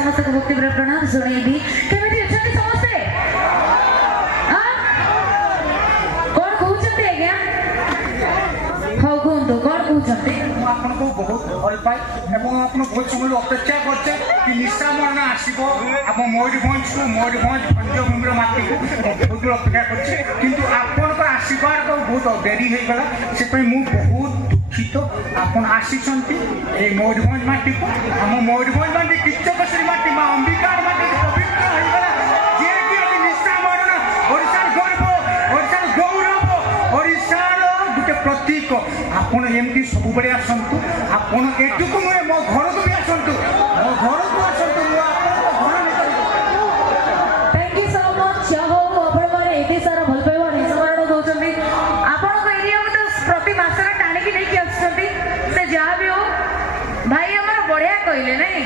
समस्त को भक्ति प्रणाम शुणेबी केमिति अछंती समस्ते कौन कहउछते आज्ञा हो कहंतु कौन कहउछते आपन को बहुत भल पाए एवं आपन बहुत समय अपेक्षा करछे कि निशा महाराणा आसीबो आप मयूरभंज भंजभूमि माटी को बहुत अपेक्षा करछे किंतु आपन को आशीर्वाद को बहुत देरी हो गला से पई मु बहुत दुखित आपन आसीछंती ए मयूरभंज माटी को हम मयूरभंज माटी किच्चक श्री माटी मा अंबिकार माटी पवित्र हो गला जे कि निशा महाराणा ओडिसा गर्व ओडिसा गौरव ओडिसा गुटे प्रतीक आपन एमती सब बड़े आसंतु आपन एटुकु नुहे मो घर को भी आसंतु मो घर को आसंतु मो आपन घर में थैंक यू सो मच हो आपण माने एते सारा भल पाइबो निसमरण दोचंती आपण को एरिया में तो प्रति मास रे टाणी की लेके आछंती से जा भी हो भाई हमर बढ़िया कइले नहीं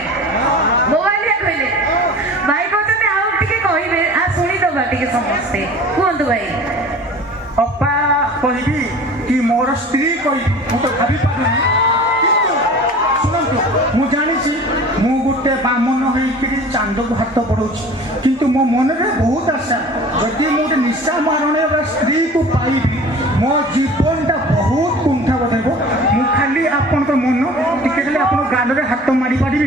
मोबाइल कइले भाई कहते आउ टिके कहिबे आ सुनी दो बाटी के समस्ते कोंतु भाई अप्पा कहबी कि मोर स्त्री कही मु तो भाभी पारुनी शुणु मु जानी मु गोटे बामन होकर चांद को हाथ बढ़ाऊँ किंतु मो मन में बहुत आशा जदि मुझे निशा महाराणा स्त्री को पाइबी मो जीवनटा बहुत कुंठा बधेब मु खाली आपण मन टिके खाली आप गाल में हाथ मारी पारि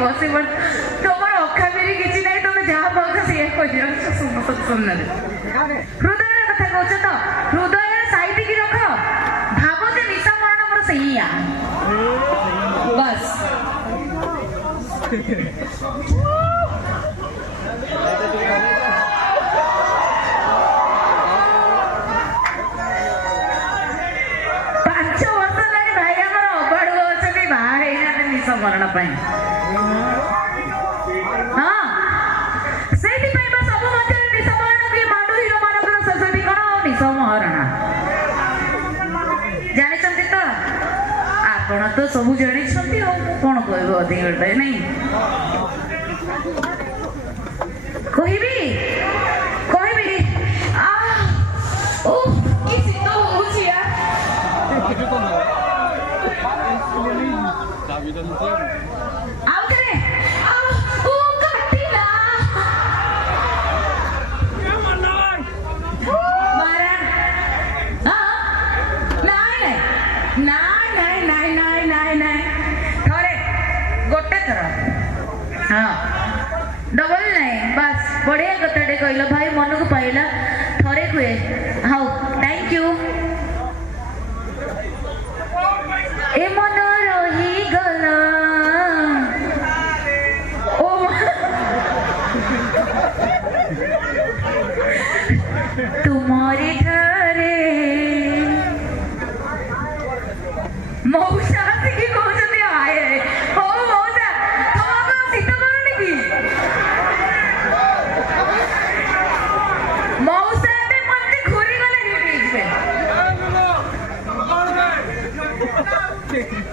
बस तुम अखा मेरी किसी ना तुम जहाँ पाओ सी सुन हृदय कथा कौच तो हृदय साइड की रख भाव जे निशा मरण मोर सही बस पांच वर्ष लगे भाई आम अबाड़ुआ अच्छा बाहर निशा मरण हाँ से सब मध्य निशा मरण की मांडू हिरो मान सोसाइटी कौन निशा महाराणा जानी तो आपण तो सब जानी कौन कह अधिक नहीं कहबी कहबी कि शीत होउछि हाँ डबल नहीं बस बढ़िया कथाटे कहल भाई मन को पाइला थरे हुए हाँ थैंक यू ए मन रही गला ओ तुम्हारी ठारे मौसा से की कहते आए हो मौसा तुम शीत करूनी कि मौसा पे मत घुरी गले बीच में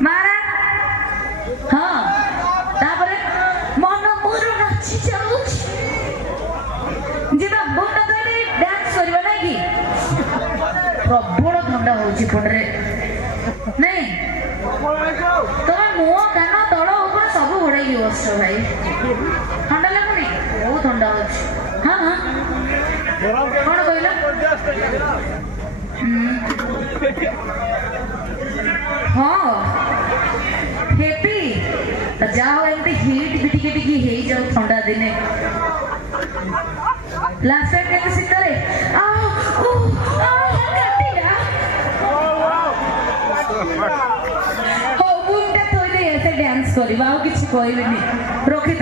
मारा हाँ तापरे मन मोर नाची जाउछ जेबा बोटा कइले डांस करबा नै कि प्रबल ठंडा होउची पडरे नहीं तुम मुह कान तल ऊपर सब घोड़ाई बस भाई ठंडा लगुनि बहुत ठंडा हो हाँ हाँ कौन कहला हाँ हेपी जाओ एमती हिट भी टिके टिके हे जाओ ठंडा दिने लास्ट टाइम के शीतरे डांस करवा आ किसी कहबेनी रखी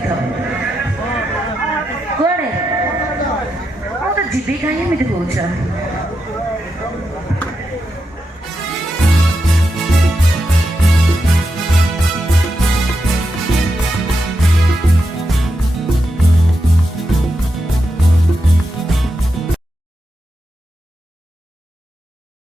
था कड़े तो जीवी कहीं कौच